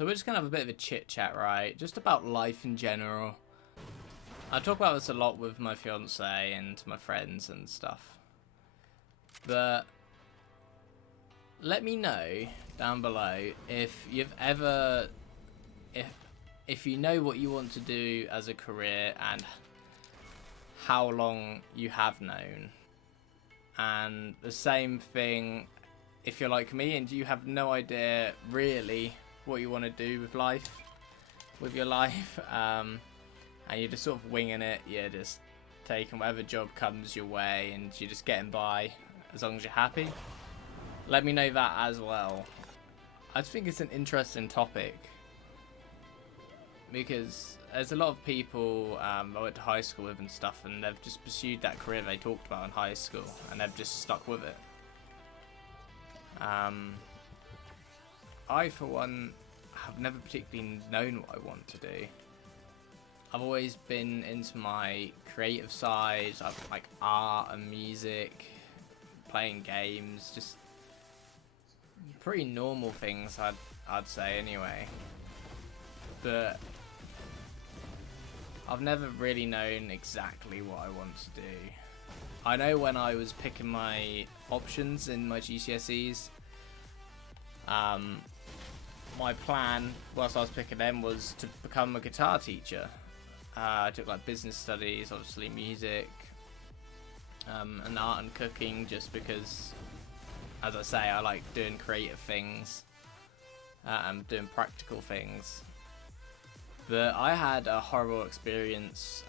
So we're just going to have a bit of a chit chat, right? Just about life in general. I talk about this a lot with my fiance and my friends and stuff. But let me know down below if you've ever, if you know what you want to do as a career and how long you have known. And the same thing if you're like me and you have no idea really what you want to do with life, with your life, and you're just sort of winging it. You're just taking whatever job comes your way and you're just getting by as long as you're happy. Let me know that as well. I just think it's an interesting topic because there's a lot of people I went to high school with and stuff, and they've just pursued that career they talked about in high school and they've just stuck with it. I, for one, have never particularly known what I want to do. I've always been into my creative side, like art and music, playing games, just pretty normal things, I'd say anyway. But I've never really known exactly what I want to do. I know when I was picking my options in my GCSEs, my plan whilst I was picking them was to become a guitar teacher. I took like business studies, obviously music, and art and cooking, just because, as I say, I like doing creative things and doing practical things. But I had a horrible experience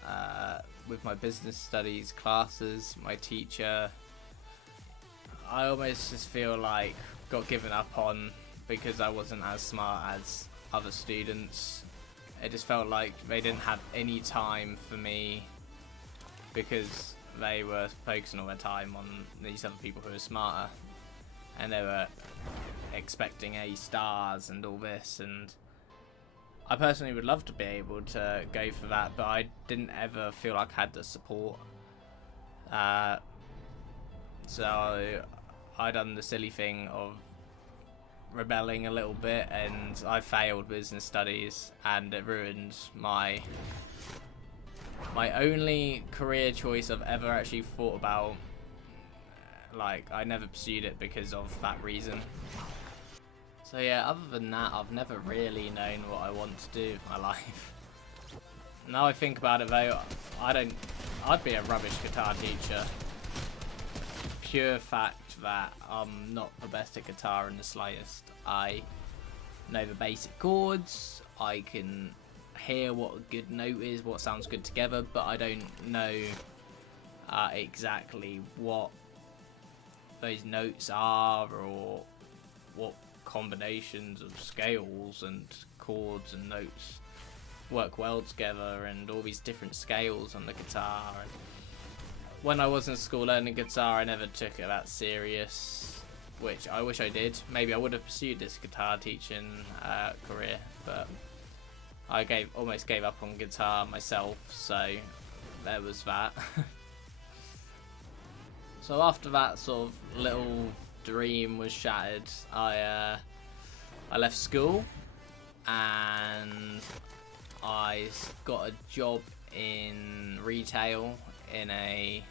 with my business studies classes. My teacher, I almost just feel like got given up on because I wasn't as smart as other students. It just felt like they didn't have any time for me because they were focusing all their time on these other people who were smarter, and they were expecting A stars and all this. And I personally would love to be able to go for that, but I didn't ever feel like I had the support. So I done the silly thing of rebelling a little bit, and I failed business studies, and it ruined my only career choice I've ever actually thought about. Like, I never pursued it because of that reason. So yeah, other than that, I've never really known what I want to do with my life. Now I think about it though, I'd be a rubbish guitar teacher. Pure fact that I'm not the best at guitar in the slightest. I know the basic chords, I can hear what a good note is, what sounds good together, but I don't know exactly what those notes are or what combinations of scales and chords and notes work well together, and all these different scales on the guitar. And when I was in school learning guitar, I never took it that serious, which I wish I did. Maybe I would have pursued this guitar teaching career, but I almost gave up on guitar myself, so there was that. So after that sort of little dream was shattered, I left school and I got a job in retail in a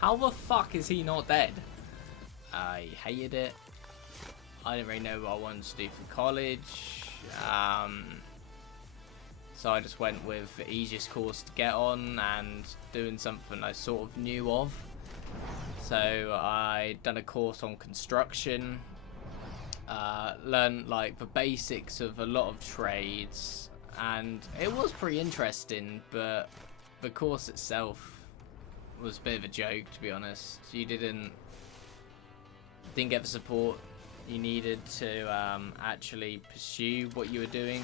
How the fuck is he not dead? I hated it. I didn't really know what I wanted to do for college. So I just went with the easiest course to get on and doing something I sort of knew of. So I done a course on construction, learned like the basics of a lot of trades, and it was pretty interesting, but the course itself was a bit of a joke, to be honest. You didn't get the support you needed to actually pursue what you were doing.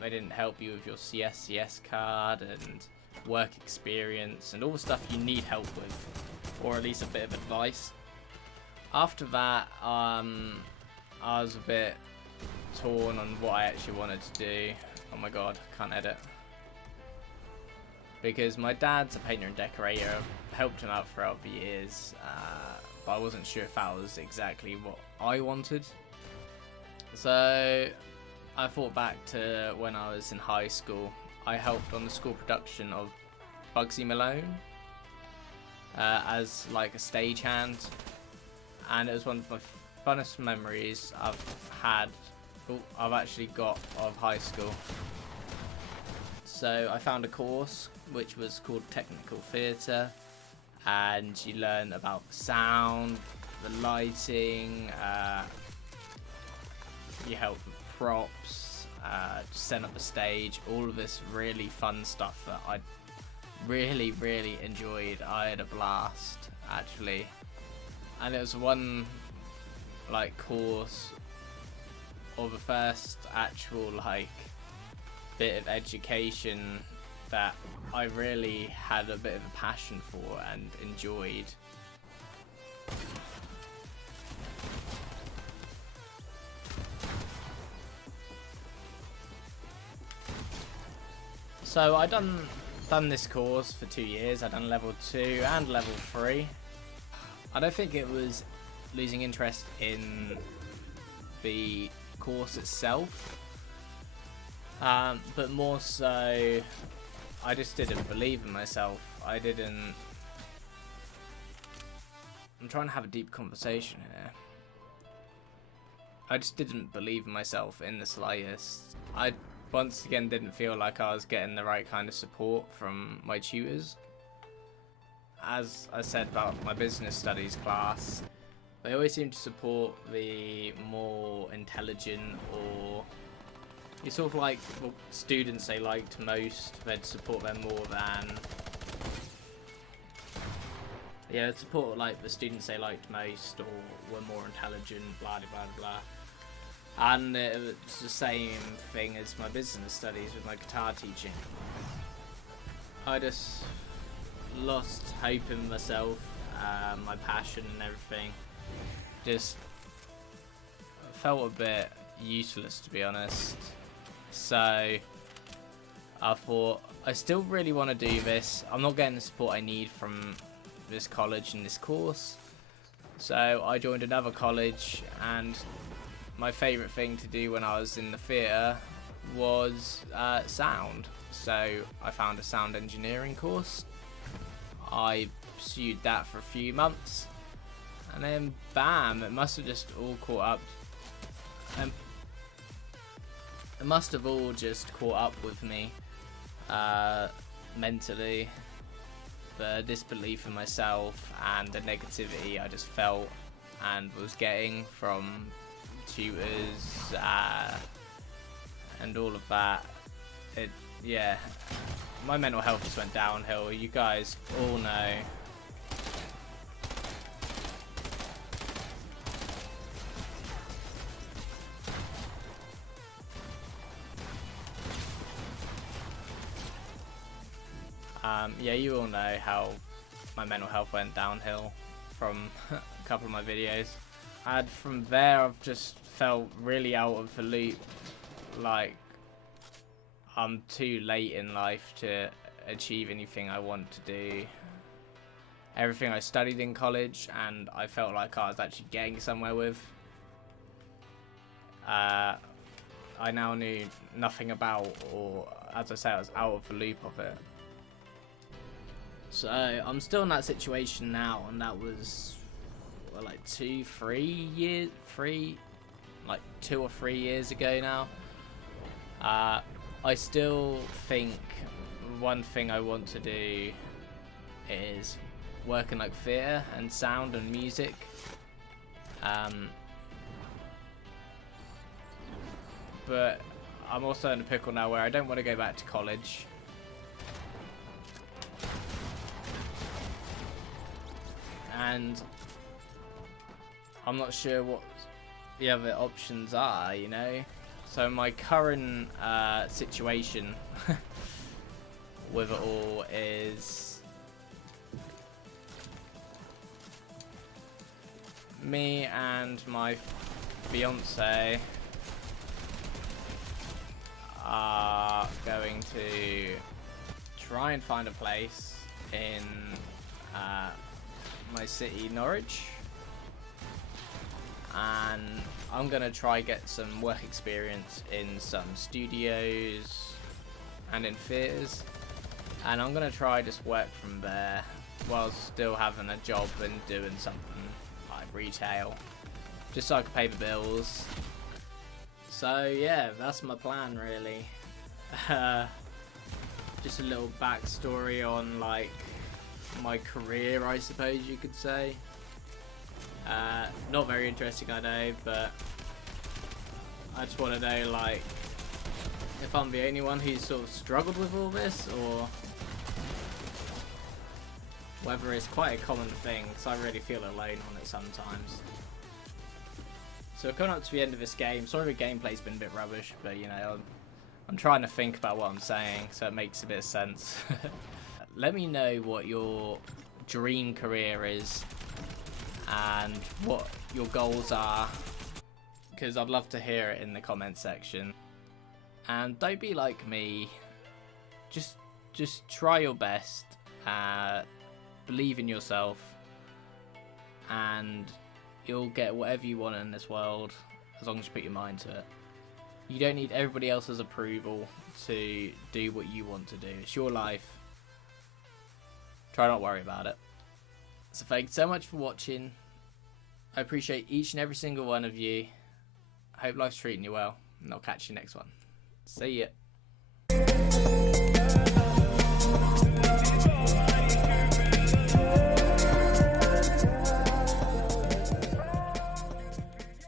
They didn't help you with your CSCS card and work experience and all the stuff you need help with, or at least a bit of advice. After that, I was a bit torn on what I actually wanted to do. Oh my god, can't edit. because my dad's a painter and decorator. I've helped him out throughout the years, but I wasn't sure if that was exactly what I wanted. So I thought back to when I was in high school. I helped on the school production of Bugsy Malone as like a stagehand, and it was one of my funnest memories I've actually got of high school. So I found a course which was called Technical Theatre, and you learn about the sound, the lighting, you help with props, set up a stage, all of this really fun stuff that I really enjoyed. I had a blast actually, and it was one like course, or the first actual like bit of education that I really had a bit of a passion for and enjoyed. So I done this course for 2 years. I done level 2 and level 3. I don't think it was losing interest in the course itself, but more so I just didn't believe in myself. I'm trying to have a deep conversation here. I just didn't believe in myself in the slightest. I once again didn't feel like I was getting the right kind of support from my tutors. As I said about my business studies class, they always seem to support the more intelligent, or you sort of like the students they liked most. They'd support them more than, yeah, they'd support like the students they liked most or were more intelligent, blah blah blah. And it was the same thing as my business studies with my guitar teaching. I just lost hope in myself, my passion and everything. Just felt a bit useless, to be honest. So I thought, I still really want to do this. I'm not getting the support I need from this college and this course. So I joined another college, and my favourite thing to do when I was in the theatre was sound. So I found a sound engineering course. I pursued that for a few months, and then bam, it must have just all caught up. It must have all just caught up with me mentally. The disbelief in myself and the negativity I just felt and was getting from tutors and all of that. Yeah, my mental health just went downhill. You guys all know. Yeah, you all know how my mental health went downhill from a couple of my videos. And from there, I've just felt really out of the loop. Like, I'm too late in life to achieve anything I want to do. Everything I studied in college, and I felt like I was actually getting somewhere with, I now knew nothing about, or as I say, I was out of the loop of it. So I'm still in that situation now, and that was like 2 or 3 years ago now. I still think one thing I want to do is work in like theatre and sound and music. But I'm also in a pickle now where I don't want to go back to college. And I'm not sure what the other options are, you know? So my current situation with it all is me and my fiance are going to try and find a place in my city, Norwich, and I'm gonna try get some work experience in some studios and in theatres, and I'm gonna try just work from there while still having a job and doing something like retail, just so I can pay the bills. So yeah, that's my plan really. Just a little backstory on like my career, I suppose you could say. Not very interesting, I know, but I just want to know like if I'm the only one who's sort of struggled with all this, or whether it's quite a common thing, because I really feel alone on it sometimes. So coming up to the end of this game, sorry the gameplay's been a bit rubbish, but you know, I'm trying to think about what I'm saying so it makes a bit of sense. Let me know what your dream career is and what your goals are, because I'd love to hear it in the comment section. And don't be like me, just try your best, believe in yourself, and you'll get whatever you want in this world as long as you put your mind to it. You don't need everybody else's approval to do what you want to do. It's your life. Try not to worry about it. So thanks so much for watching. I appreciate each and every single one of you. I hope life's treating you well, and I'll catch you next one. See ya.